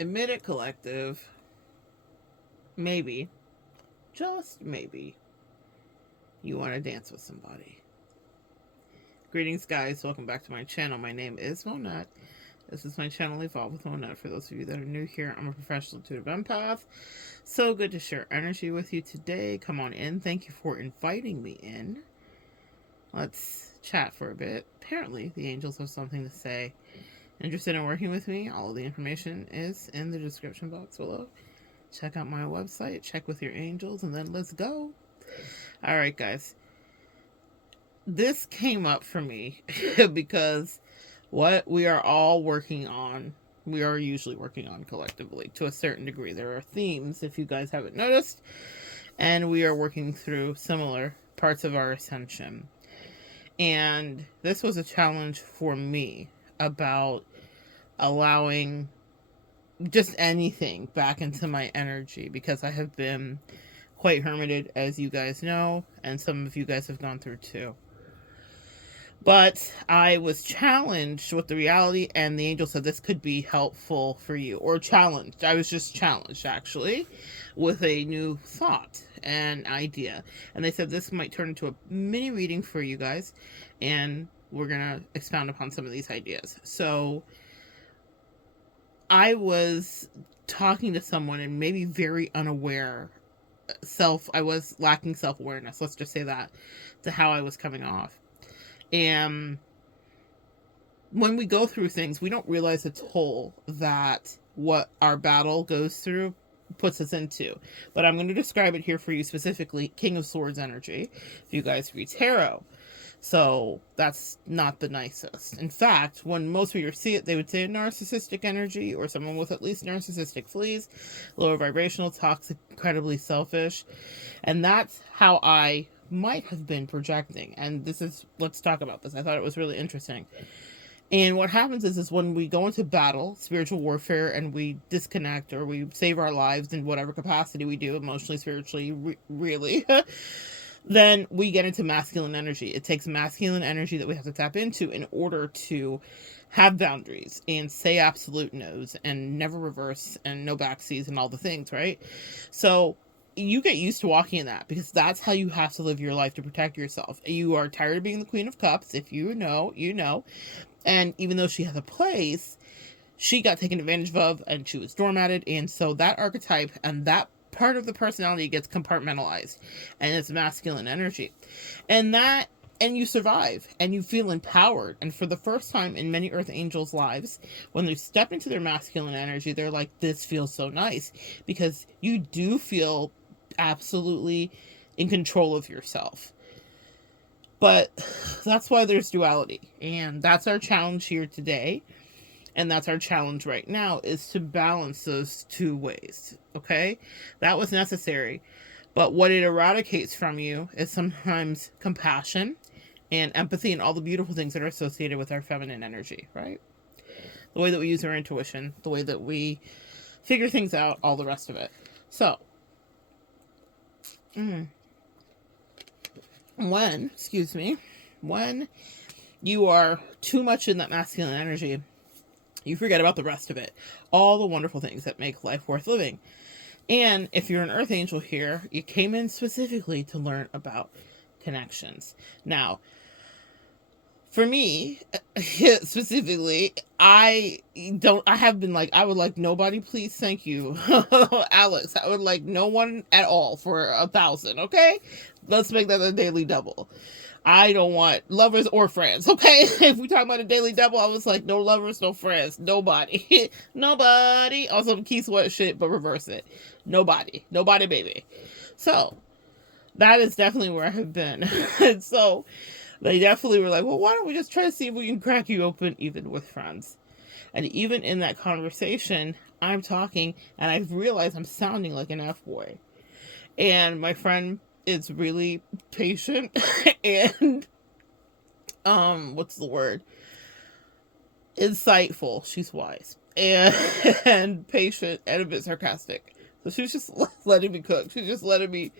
Admit it, collective. Maybe, just maybe, you want to dance with somebody. Greetings, guys. Welcome back to my channel. My name is Monette. This is my channel, Evolve with Monette. For those of you that are new here, I'm a professional intuitive empath. So good to share energy with you today. Come on in. Thank you for inviting me in. Let's chat for a bit. Apparently, the angels have something to say. Interested in working with me? All of the information is in the description box below. Check out my website, check with your angels, and then let's go. All right, guys. This came up for me because what we are all working on, we are usually working on collectively to a certain degree. There are themes, if you guys haven't noticed, and we are working through similar parts of our ascension. And this was a challenge for me about allowing just anything back into my energy, because I have been quite hermited, as you guys know, and some of you guys have gone through too. But I was challenged with the reality, and the angel said this could be helpful for you. Or challenged. I was just challenged, actually, with a new thought and idea. And they said this might turn into a mini reading for you guys, and we're going to expound upon some of these ideas. So I was talking to someone and maybe very unaware. I was lacking self-awareness, let's just say that, to how I was coming off. And when we go through things, we don't realize the toll that what our battle goes through puts us into. But I'm going to describe it here for you specifically, King of Swords energy, if you guys read tarot. So that's not the nicest. In fact, when most people see it, they would say narcissistic energy, or someone with at least narcissistic fleas, lower vibrational, toxic, incredibly selfish. And that's how I might have been projecting. And let's talk about this. I thought it was really interesting. And what happens is when we go into battle, spiritual warfare, and we disconnect, or we save our lives in whatever capacity we do, emotionally, spiritually, really, then we get into masculine energy. It takes masculine energy that we have to tap into in order to have boundaries and say absolute no's and never reverse and no backseas and all the things, right? So you get used to walking in that, because that's how you have to live your life to protect yourself. You are tired of being the Queen of Cups. If you know, you know. And even though she has a place, she got taken advantage of and she was doormatted. And so that archetype and that part of the personality gets compartmentalized, and it's masculine energy. And you survive and you feel empowered. And for the first time in many Earth Angels' lives, when they step into their masculine energy, they're like, this feels so nice, because you do feel absolutely in control of yourself. But that's why there's duality, and that's our challenge here today, and that's our challenge right now, is to balance those two ways. Okay, that was necessary, but what it eradicates from you is sometimes compassion and empathy and all the beautiful things that are associated with our feminine energy, right? The way that we use our intuition, the way that we figure things out, all the rest of it. So when you are too much in that masculine energy, you forget about the rest of it, all the wonderful things that make life worth living. And if you're an Earth Angel here, you came in specifically to learn about connections. Now, for me, specifically, I have been like, I would like nobody, please, thank you. Alex, I would like no one at all for 1,000, okay? Let's make that a daily double. I don't want lovers or friends, okay? If we talk about a daily double, I was like, no lovers, no friends, nobody. Nobody. Also, key sweat shit, but reverse it. Nobody, baby. So, that is definitely where I have been. And so, they definitely were like, well, why don't we just try to see if we can crack you open even with friends? And even in that conversation, I'm talking, and I've realized I'm sounding like an FBoy. And my friend is really patient and, what's the word? Insightful. She's wise. And patient and a bit sarcastic. So she was just letting me cook. She was just letting me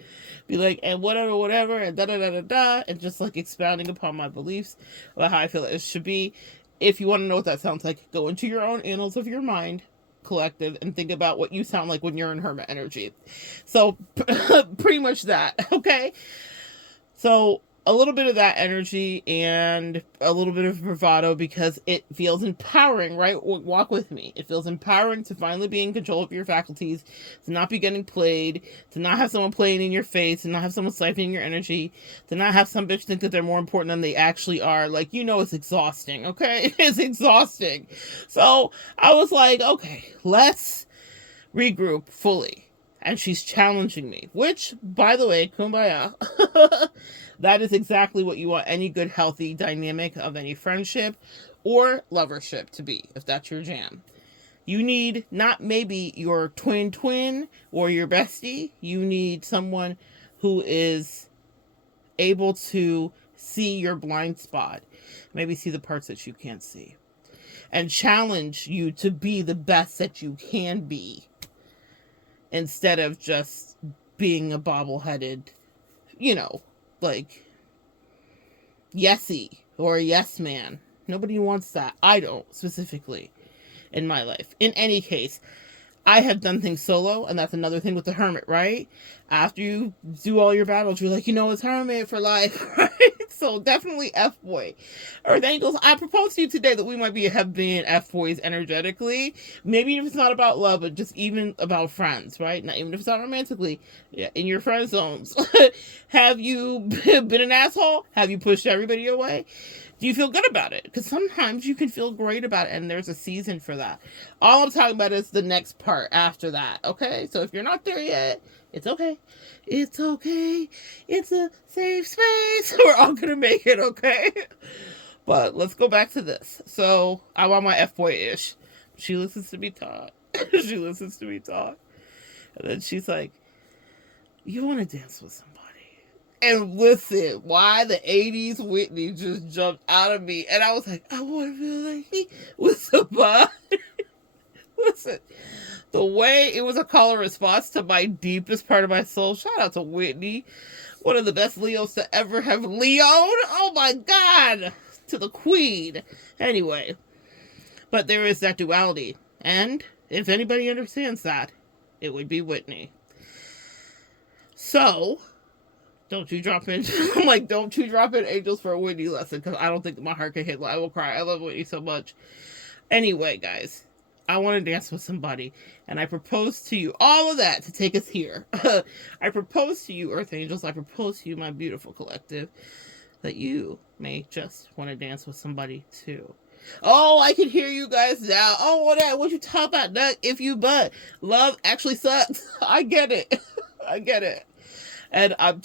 be like, and whatever, and da-da-da-da-da, and just like expounding upon my beliefs about how I feel it should be. If you want to know what that sounds like, go into your own annals of your mind collective and think about what you sound like when you're in hermit energy. So pretty much that, okay? So a little bit of that energy and a little bit of bravado, because it feels empowering, right? Walk with me. It feels empowering to finally be in control of your faculties, to not be getting played, to not have someone playing in your face, to not have someone siphoning your energy, to not have some bitch think that they're more important than they actually are. Like, you know, it's exhausting, okay? It's exhausting. So I was like, okay, let's regroup fully. And she's challenging me, which, by the way, kumbaya. That is exactly what you want any good, healthy dynamic of any friendship or lovership to be, if that's your jam. You need not maybe your twin or your bestie. You need someone who is able to see your blind spot, maybe see the parts that you can't see, and challenge you to be the best that you can be, instead of just being a bobbleheaded, you know, like, yesy or a yes man. Nobody wants that. I don't, specifically, in my life. In any case, I have done things solo, and that's another thing with the hermit, right? After you do all your battles, you're like, you know, it's hermit for life, right? So definitely FBoy. Earth Angels, I propose to you today that we might have been FBoys energetically. Maybe if it's not about love, but just even about friends, right? Not even if it's not romantically, yeah, in your friend zones. Have you been an asshole? Have you pushed everybody away? Do you feel good about it? Because sometimes you can feel great about it, and there's a season for that. All I'm talking about is the next part after that, okay? So if you're not there yet, it's okay. It's okay. It's a safe space. We're all going to make it, okay? But let's go back to this. So I want my F-boy-ish. She listens to me talk. She listens to me talk. And then she's like, you want to dance with somebody? And listen, why the 80s Whitney just jumped out of me. And I was like, I want to feel like me with somebody. Listen, the way it was a call and response to my deepest part of my soul. Shout out to Whitney. One of the best Leos to ever have Leo'd. Oh my God. To the queen. Anyway. But there is that duality. And if anybody understands that, it would be Whitney. So, don't you drop in. I'm like, don't you drop in angels for a Whitney lesson, because I don't think my heart can handle it. I will cry. I love Whitney so much. Anyway, guys, I want to dance with somebody, and I propose to you all of that to take us here. I propose to you, Earth Angels. I propose to you, my beautiful collective, that you may just want to dance with somebody too. Oh, I can hear you guys now. Oh, what you talk about? Nut, if you but love actually sucks. I get it. I get it. And I'm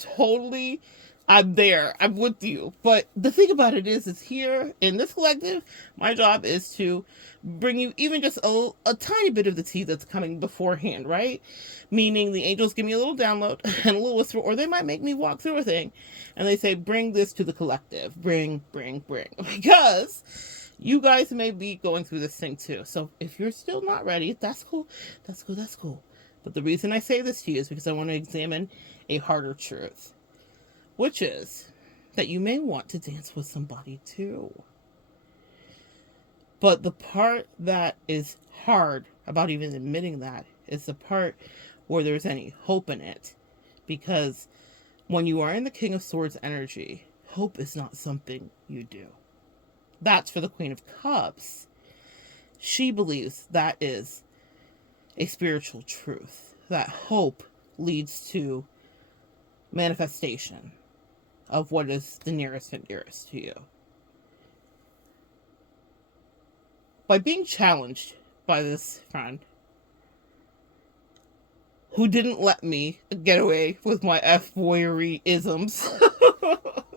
there. I'm with you. But the thing about it is here in this collective, my job is to bring you even just a tiny bit of the tea that's coming beforehand, right? Meaning the angels give me a little download and a little whisper, or they might make me walk through a thing. And they say, bring this to the collective. Bring. Because you guys may be going through this thing too. So if you're still not ready, that's cool. That's cool. But the reason I say this to you is because I want to examine a harder truth, which is that you may want to dance with somebody too. But the part that is hard about even admitting that is the part where there's any hope in it. Because when you are in the King of Swords energy, hope is not something you do. That's for the Queen of Cups. She believes that is a spiritual truth, that hope leads to manifestation of what is the nearest and dearest to you. By being challenged by this friend who didn't let me get away with my F-boyery isms.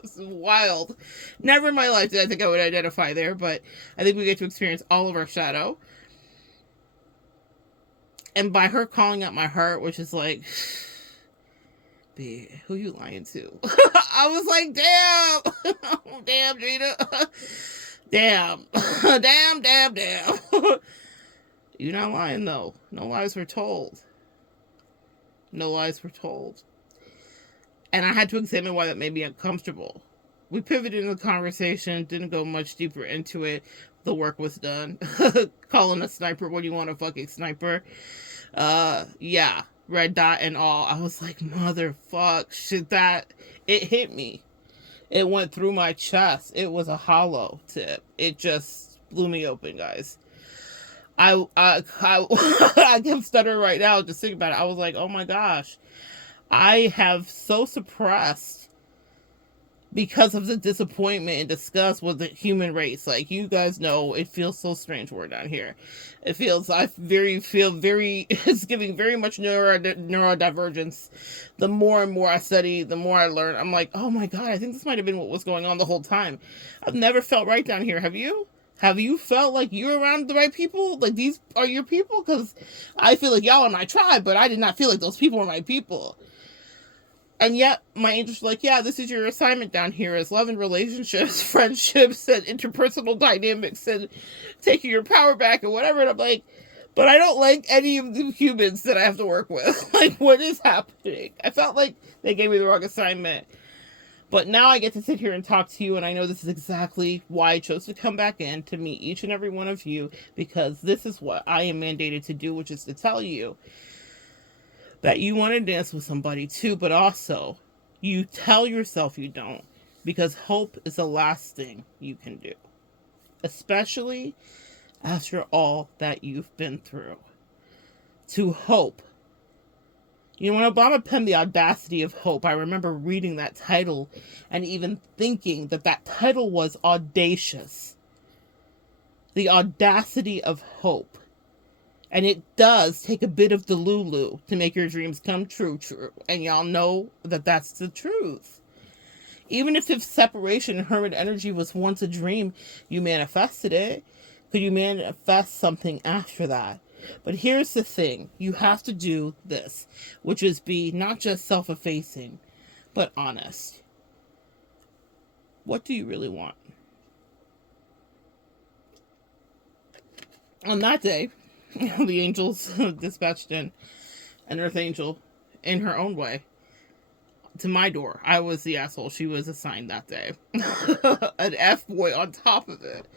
This is wild. Never in my life did I think I would identify there, but I think we get to experience all of our shadow. And by her calling out my heart, which is like, B, who you lying to? I was like, damn. Damn, Gina. Damn. Damn. You're not lying, though. No lies were told. And I had to examine why that made me uncomfortable. we pivoted in the conversation, didn't go much deeper into it. The work was done. Calling a sniper when you want a fucking sniper. Yeah, red dot and all. I was like, motherfuck, shit, that, it hit me. It went through my chest. It was a hollow tip. It just blew me open, guys. I am stuttering right now just thinking about it. I was like, oh my gosh, I have so suppressed because of the disappointment and disgust with the human race. Like, you guys know, it feels so strange we're down here. It feels, it's giving very much neurodivergence. The more and more I study, the more I learn. I'm like, oh my God, I think this might have been what was going on the whole time. I've never felt right down here. Have you? Have you felt like you're around the right people? Like, these are your people? Because I feel like y'all are my tribe, but I did not feel like those people were my people. And yet, my angels are like, yeah, this is your assignment down here, is love and relationships, friendships, and interpersonal dynamics, and taking your power back, and whatever. And I'm like, but I don't like any of the humans that I have to work with. Like, what is happening? I felt like they gave me the wrong assignment. But now I get to sit here and talk to you, and I know this is exactly why I chose to come back in, to meet each and every one of you, because this is what I am mandated to do, which is to tell you that you want to dance with somebody too, but also you tell yourself you don't, because hope is the last thing you can do, especially after all that you've been through. To hope. You know, when Obama penned The Audacity of Hope, I remember reading that title and even thinking that that title was audacious. The audacity of hope. And it does take a bit of Delulu to make your dreams come true. And y'all know that that's the truth. Even if separation and hermit energy was once a dream, you manifested it. Could you manifest something after that? But here's the thing. You have to do this, which is be not just self-effacing, but honest. What do you really want? On that day, the angels dispatched an earth angel in her own way to my door. I was the asshole. She was assigned that day. An FBoy on top of it.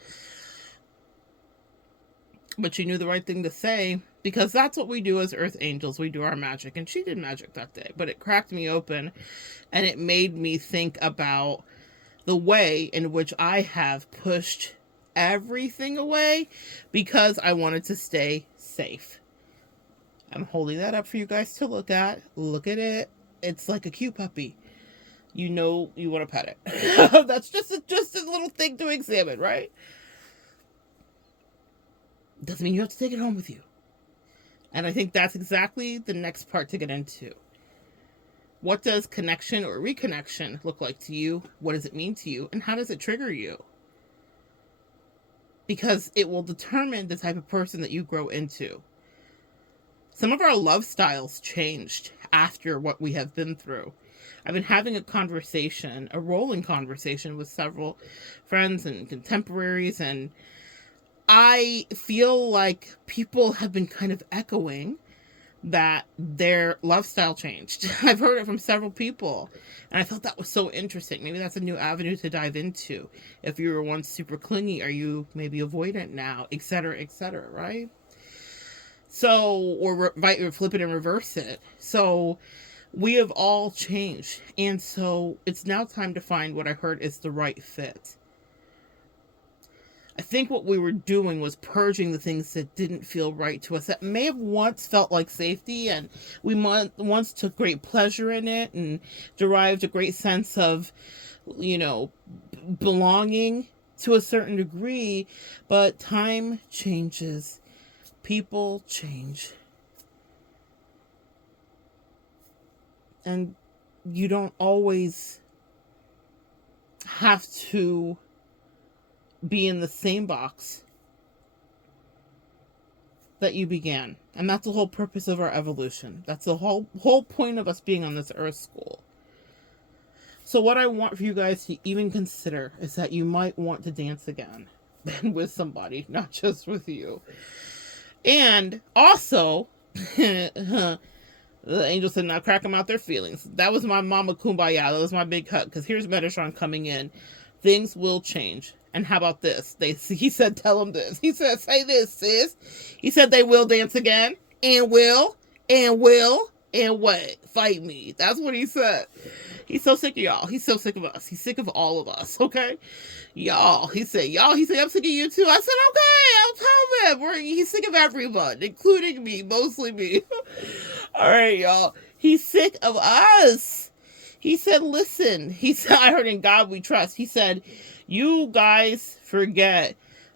But she knew the right thing to say, because that's what we do as earth angels. We do our magic. And she did magic that day. But it cracked me open, and it made me think about the way in which I have pushed everything away because I wanted to stay safe. I'm holding that up for you guys to look at. Look at it. It's like a cute puppy. You know you want to pet it. That's just a little thing to examine, right? Doesn't mean you have to take it home with you. And I think that's exactly the next part to get into. What does connection or reconnection look like to you? What does it mean to you? And how does it trigger you? Because it will determine the type of person that you grow into. Some of our love styles changed after what we have been through. I've been having a rolling conversation with several friends and contemporaries, and I feel like people have been kind of echoing that their love style changed. I've heard it from several people, and I thought that was so interesting. Maybe that's a new avenue to dive into. If you were once super clingy, are you maybe avoidant now, etc., right? So, or flip it and reverse it. So we have all changed, and so it's now time to find what I heard is the right fit. I think what we were doing was purging the things that didn't feel right to us, that may have once felt like safety, and we once took great pleasure in it and derived a great sense of, belonging to a certain degree. But time changes. People change. And you don't always have to be in the same box that you began. And that's the whole purpose of our evolution. That's the whole point of us being on this earth school. So what I want for you guys to even consider is that you might want to dance again with somebody, not just with you. And also, The angel said, now crack them out their feelings. That was my mama kumbaya. That was my big hug. Because here's Metatron coming in. Things will change. And how about this? He said, tell them this. He said, say this, sis. He said they will dance again. And will. And what? Fight me. That's what he said. He's so sick of y'all. He's so sick of us. He's sick of all of us. Okay? Y'all. He said, I'm sick of you too. I said, okay, I'll tell him. He's sick of everyone, including me, mostly me. All right, y'all. He's sick of us. He said, listen. He said, I heard in God we trust. He said, you guys forget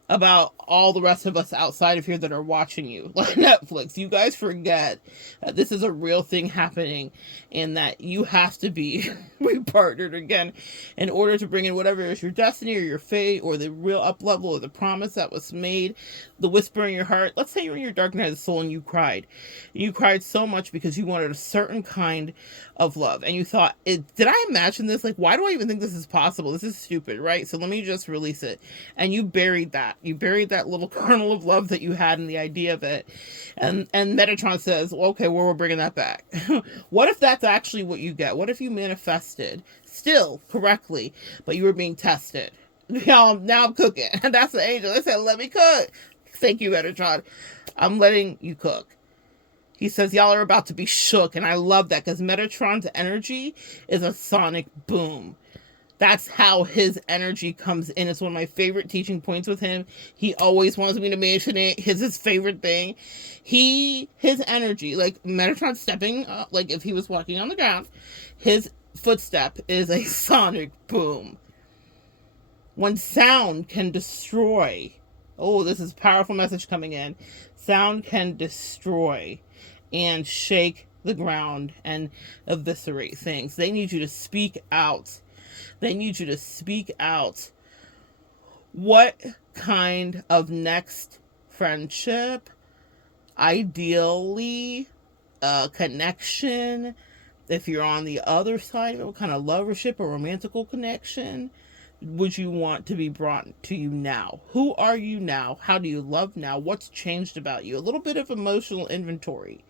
about all the rest of us outside of here that are watching you, like Netflix. You guys forget that this is a real thing happening and that you have to be repartnered again in order to bring in whatever is your destiny or your fate or the real up level or the promise that was made, the whisper in your heart. Let's say you're in your dark night of the soul and you cried. You cried so much because you wanted a certain kind of love and you thought, did I imagine this? Like, why do I even think this is possible? This is stupid, right? So let me just release it. And you buried that. You buried that little kernel of love that you had in the idea of it. And Metatron says, well, okay, well, we're bringing that back. What if that's actually what you get? What if you manifested still correctly, but you were being tested? Now I'm cooking. And that's the angel. They said, let me cook. Thank you, Metatron. I'm letting you cook. He says, y'all are about to be shook. And I love that because Metatron's energy is a sonic boom. That's how his energy comes in. It's one of my favorite teaching points with him. He always wants me to mention it. It's his favorite thing. His energy, like Metatron stepping, like if he was walking on the ground, his footstep is a sonic boom. When sound can destroy, oh, this is a powerful message coming in. Sound can destroy and shake the ground and eviscerate things. They need you to speak out. They need you to speak out. What kind of next friendship, ideally, connection, if you're on the other side of it, what kind of lovership or romantical connection would you want to be brought to you now? Who are you now? How do you love now? What's changed about you? A little bit of emotional inventory.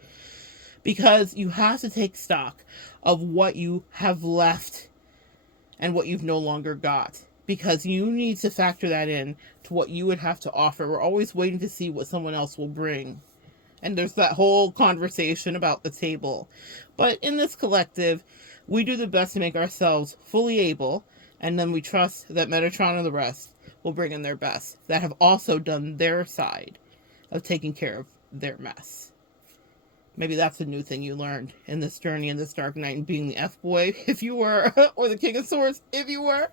Because you have to take stock of what you have left and what you've no longer got. Because you need to factor that in to what you would have to offer. We're always waiting to see what someone else will bring. And there's that whole conversation about the table. But in this collective, we do the best to make ourselves fully able. And then we trust that Metatron and the rest will bring in their best. That have also done their side of taking care of their mess. Maybe that's a new thing you learned in this journey, in this dark night, and being the FBoy, if you were, or the King of Swords, if you were.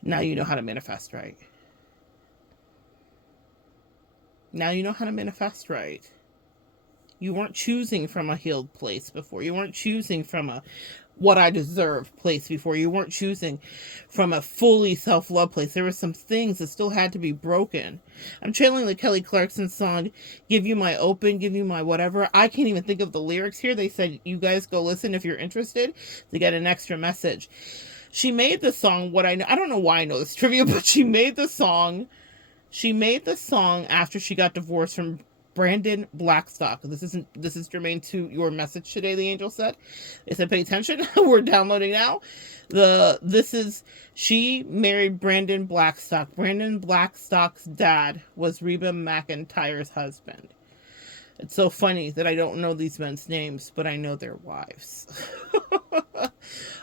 Now you know how to manifest right. Now you know how to manifest right. You weren't choosing from a healed place before. You weren't choosing from a what I deserve place before. You weren't choosing from a fully self-love place. There were some things that still had to be broken. I'm channeling the Kelly Clarkson song, Give You My Open, Give You My Whatever. I can't even think of the lyrics here. They said, you guys go listen if you're interested to get an extra message. She made the song, I don't know why I know this trivia, but she made the song after she got divorced from Brandon Blackstock. This is germane to your message today, the angel said. They said, pay attention. We're downloading now. She married Brandon Blackstock. Brandon Blackstock's dad was Reba McEntire's husband. It's so funny that I don't know these men's names, but I know their wives.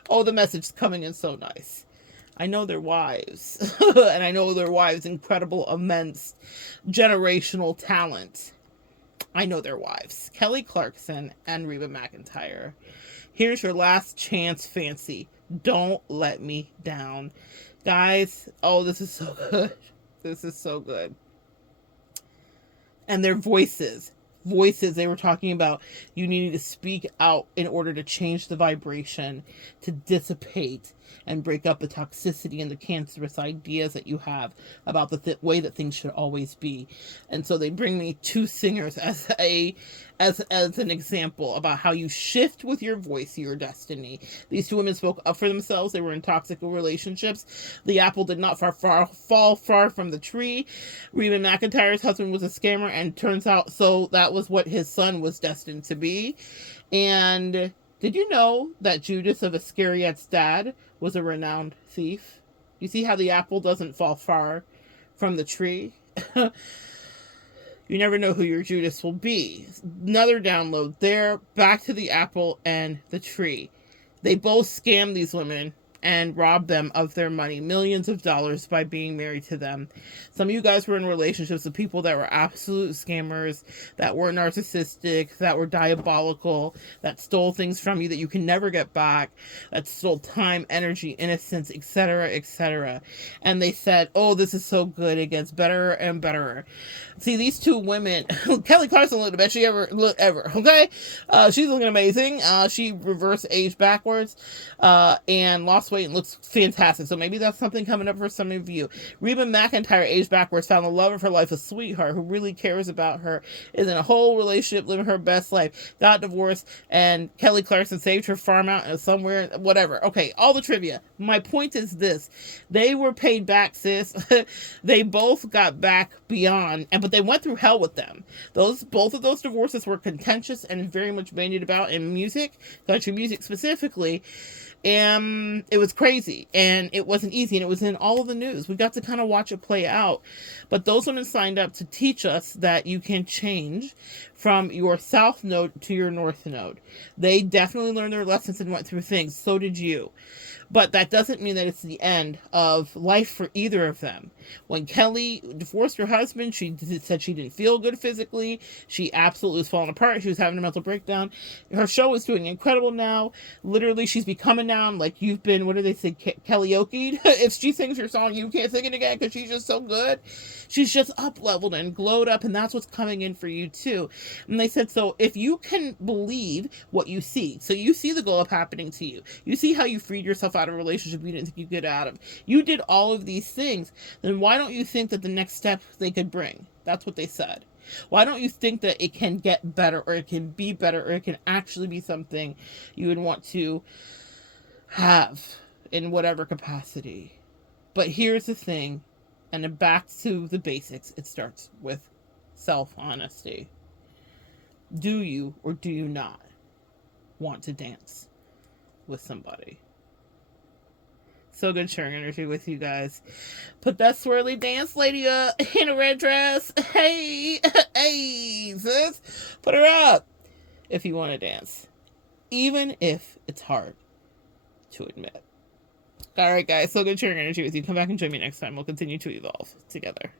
Oh, the message is coming in so nice. I know their wives. And I know their wives' incredible, immense, generational talent. I know their wives. Kelly Clarkson and Reba McEntire. Here's your last chance, Fancy. Don't let me down. Guys, oh, this is so good. This is so good. And their voices, they were talking about you needing to speak out in order to change the vibration, to dissipate, and break up the toxicity and the cancerous ideas that you have about the way that things should always be. And so they bring me two singers as an example about how you shift with your voice your destiny. These two women spoke up for themselves. They were in toxic relationships. The apple did not fall far from the tree. Reba McEntire's husband was a scammer, and turns out so that was what his son was destined to be. And did you know that Judas of Iscariot's dad was a renowned thief? You see how the apple doesn't fall far from the tree? You never know who your Judas will be. Another download there. Back to the apple and the tree. They both scammed these women and robbed them of their money, millions of dollars, by being married to them. Some of you guys were in relationships with people that were absolute scammers, that were narcissistic, that were diabolical, that stole things from you that you can never get back, that stole time, energy, innocence, etc., etc. And they said, oh, this is so good. It gets better and better. See, these two women, Kelly Clarkson looked the best she ever looked ever, okay? She's looking amazing. She reversed age backwards and lost weight and looks fantastic. So maybe that's something coming up for some of you. Reba McEntire aged backwards, found the love of her life, a sweetheart who really cares about her, is in a whole relationship, living her best life, got divorced, and Kelly Clarkson saved her farm out somewhere, whatever. Okay, all the trivia. My point is this. They were paid back, sis. They both got back beyond, but they went through hell with them. Both of those divorces were contentious and very much bandied about in music, country music specifically. And it was crazy, and it wasn't easy, and it was in all of the news. We got to kind of watch it play out. But those women signed up to teach us that you can change from your south node to your north node. They definitely learned their lessons and went through things. So did you. But that doesn't mean that it's the end of life for either of them. When Kelly divorced her husband, she said she didn't feel good physically. She absolutely was falling apart. She was having a mental breakdown. Her show is doing incredible now. Literally, she's becoming now like you've been, what do they say, karaoke'd? If she sings your song, you can't sing it again because she's just so good. She's just up-leveled and glowed up, and that's what's coming in for you too. And they said, so if you can believe what you see, so you see the glow up happening to you, you see how you freed yourself out of a relationship you didn't think you could get out of, you did all of these things, then why don't you think that the next step they could bring? That's what they said. Why don't you think that it can get better, or it can be better, or it can actually be something you would want to have in whatever capacity? But here's the thing, and then back to the basics, it starts with self-honesty. Do you or do you not want to dance with somebody? So good sharing energy with you guys. Put that swirly dance lady up in a red dress. Hey, hey, sis. Put her up if you want to dance. Even if it's hard to admit. All right, guys. So good sharing energy with you. Come back and join me next time. We'll continue to evolve together.